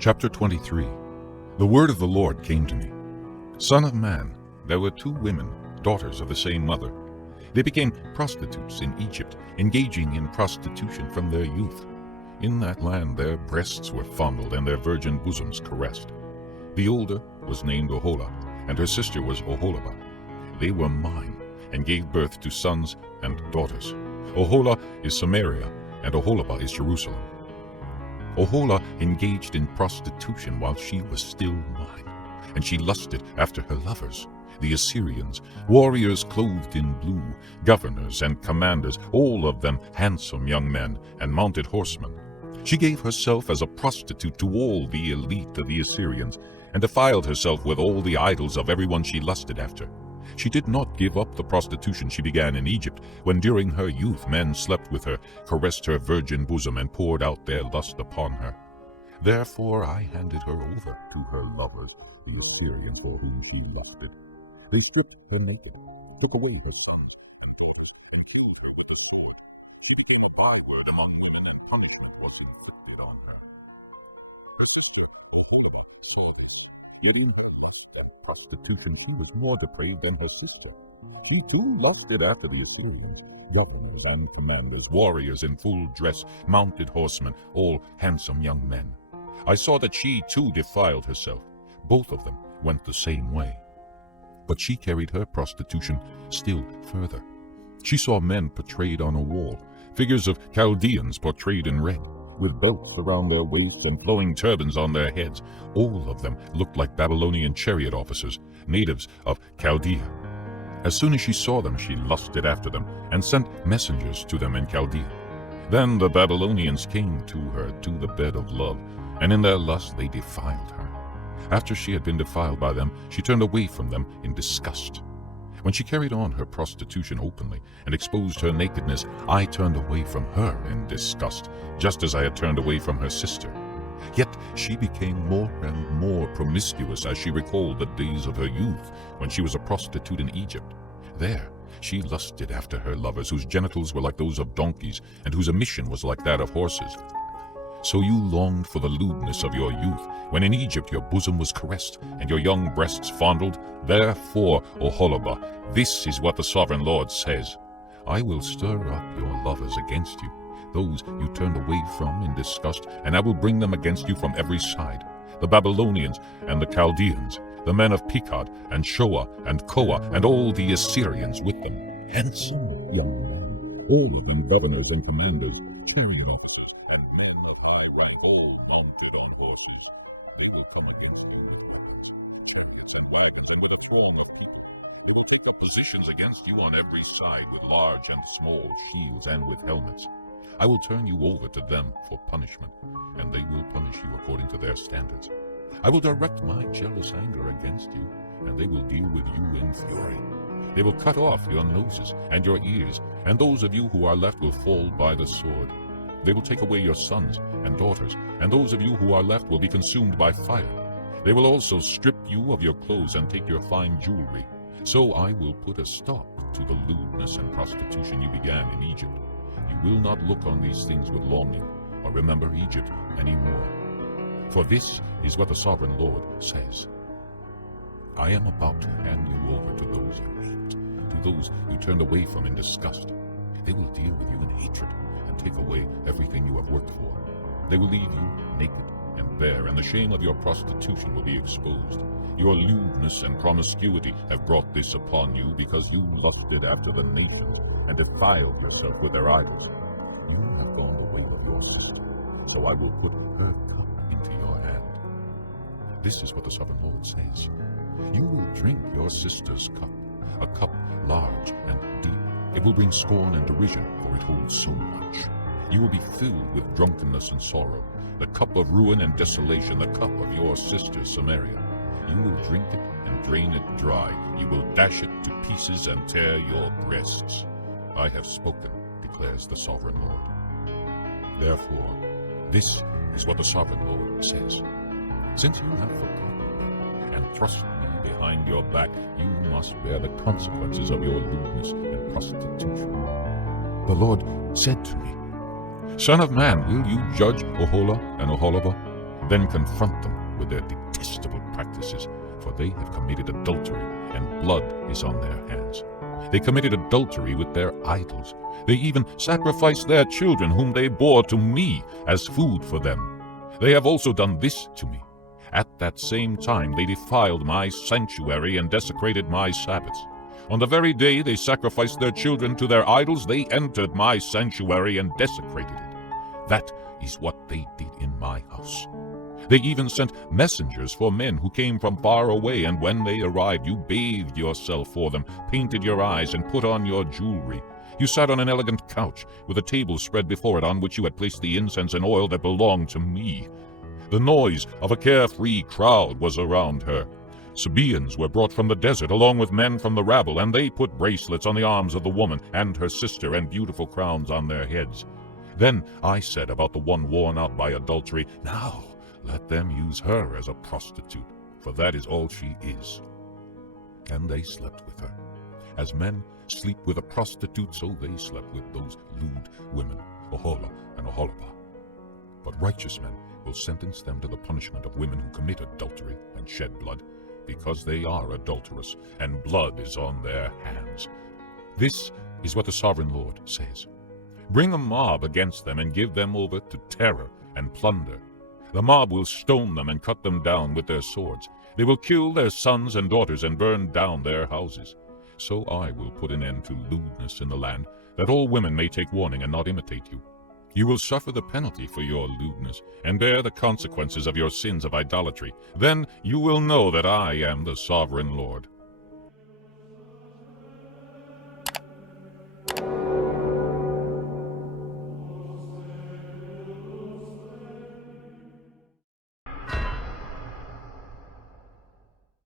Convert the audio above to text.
Chapter 23. The word of the Lord came to me. Son of man, there were two women, daughters of the same mother. They became prostitutes in Egypt, engaging in prostitution from their youth. In that land their breasts were fondled and their virgin bosoms caressed. The older was named Oholah, and her sister was Oholibah. They were mine, and gave birth to sons and daughters. Oholah is Samaria, and Oholibah is Jerusalem. Oholah engaged in prostitution while she was still mine, and she lusted after her lovers, the Assyrians, warriors clothed in blue, governors and commanders, all of them handsome young men and mounted horsemen. She gave herself as a prostitute to all the elite of the Assyrians, and defiled herself with all the idols of everyone she lusted after. She did not give up the prostitution she began in Egypt, when during her youth men slept with her, caressed her virgin bosom, and poured out their lust upon her. Therefore I handed her over to her lovers, the Assyrians, for whom she lusted. They stripped her naked, took away her sons and daughters, and killed her with the sword. She became a byword among women, and punishment was inflicted on her. Her sister, Oholibah, saw this. Yet in her lust and prostitution she was more depraved than her sister. She too lusted after the Assyrians, governors and commanders, warriors in full dress, mounted horsemen, all handsome young men. I saw that she too defiled herself. Both of them went the same way. But she carried her prostitution still further. She saw men portrayed on a wall, figures of Chaldeans portrayed in red, with belts around their waists and flowing turbans on their heads. All of them looked like Babylonian chariot officers, natives of Chaldea. As soon as she saw them, she lusted after them, and sent messengers to them in Chaldea. Then the Babylonians came to her to the bed of love, and in their lust they defiled her. After she had been defiled by them, she turned away from them in disgust. When she carried on her prostitution openly and exposed her nakedness, I turned away from her in disgust, just as I had turned away from her sister. Yet she became more and more promiscuous as she recalled the days of her youth, when she was a prostitute in Egypt. There she lusted after her lovers, whose genitals were like those of donkeys, and whose emission was like that of horses. So you longed for the lewdness of your youth, when in Egypt your bosom was caressed, and your young breasts fondled. Therefore, Oholibah, this is what the Sovereign Lord says. I will stir up your lovers against you, those you turned away from in disgust, and I will bring them against you from every side, the Babylonians and the Chaldeans, the men of Pekod and Shoa and Koa, and all the Assyrians with them, handsome young men, all of them governors and commanders, chariot officers, and men of high rank, all mounted on horses. They will come against you with weapons, chariots and wagons, and with a throng of people. They will take up positions against you on every side, with large and small shields and with helmets. I will turn you over to them for punishment, and they will punish you according to their standards. I will direct my jealous anger against you, and they will deal with you in fury. They will cut off your noses and your ears, and those of you who are left will fall by the sword. They will take away your sons and daughters, and those of you who are left will be consumed by fire. They will also strip you of your clothes and take your fine jewelry. So I will put a stop to the lewdness and prostitution you began in Egypt. You will not look on these things with longing, or remember Egypt any more. For this is what the Sovereign Lord says. I am about to hand you over to those you hate, to those you turned away from in disgust. They will deal with you in hatred, and take away everything you have worked for. They will leave you naked and bare, and the shame of your prostitution will be exposed. Your lewdness and promiscuity have brought this upon you, because you lusted after the nations, and defiled yourself with their idols. You have gone the way of your sister, so I will put her cup into your hand. This is what the Sovereign Lord says. You will drink your sister's cup, a cup large and deep. It will bring scorn and derision, for it holds so much. You will be filled with drunkenness and sorrow, the cup of ruin and desolation, the cup of your sister Samaria. You will drink it and drain it dry. You will dash it to pieces and tear your breasts. I have spoken, declares the Sovereign Lord. Therefore, this is what the Sovereign Lord says. Since you have forgotten me and thrust me behind your back, you must bear the consequences of your lewdness and prostitution. The Lord said to me, Son of man, will you judge Oholah and Oholibah? Then confront them with their detestable practices, for they have committed adultery, and blood is on their hands. They committed adultery with their idols. They even sacrificed their children whom they bore to me as food for them. They have also done this to me. At that same time they defiled my sanctuary and desecrated my Sabbaths. On the very day they sacrificed their children to their idols, they entered my sanctuary and desecrated it. That is what they did in my house. They even sent messengers for men who came from far away, and when they arrived, you bathed yourself for them, painted your eyes, and put on your jewelry. You sat on an elegant couch, with a table spread before it on which you had placed the incense and oil that belonged to me. The noise of a carefree crowd was around her. Sabaeans were brought from the desert, along with men from the rabble, and they put bracelets on the arms of the woman and her sister, and beautiful crowns on their heads. Then I said about the one worn out by adultery, now let them use her as a prostitute, for that is all she is. And they slept with her. As men sleep with a prostitute, so they slept with those lewd women, Oholah and Oholibah. But righteous men will sentence them to the punishment of women who commit adultery and shed blood, because they are adulterous, and blood is on their hands. This is what the sovereign Lord says. Bring a mob against them and give them over to terror and plunder. The mob will stone them and cut them down with their swords. They will kill their sons and daughters and burn down their houses. So I will put an end to lewdness in the land, that all women may take warning and not imitate you. You will suffer the penalty for your lewdness, and bear the consequences of your sins of idolatry. Then you will know that I am the sovereign Lord.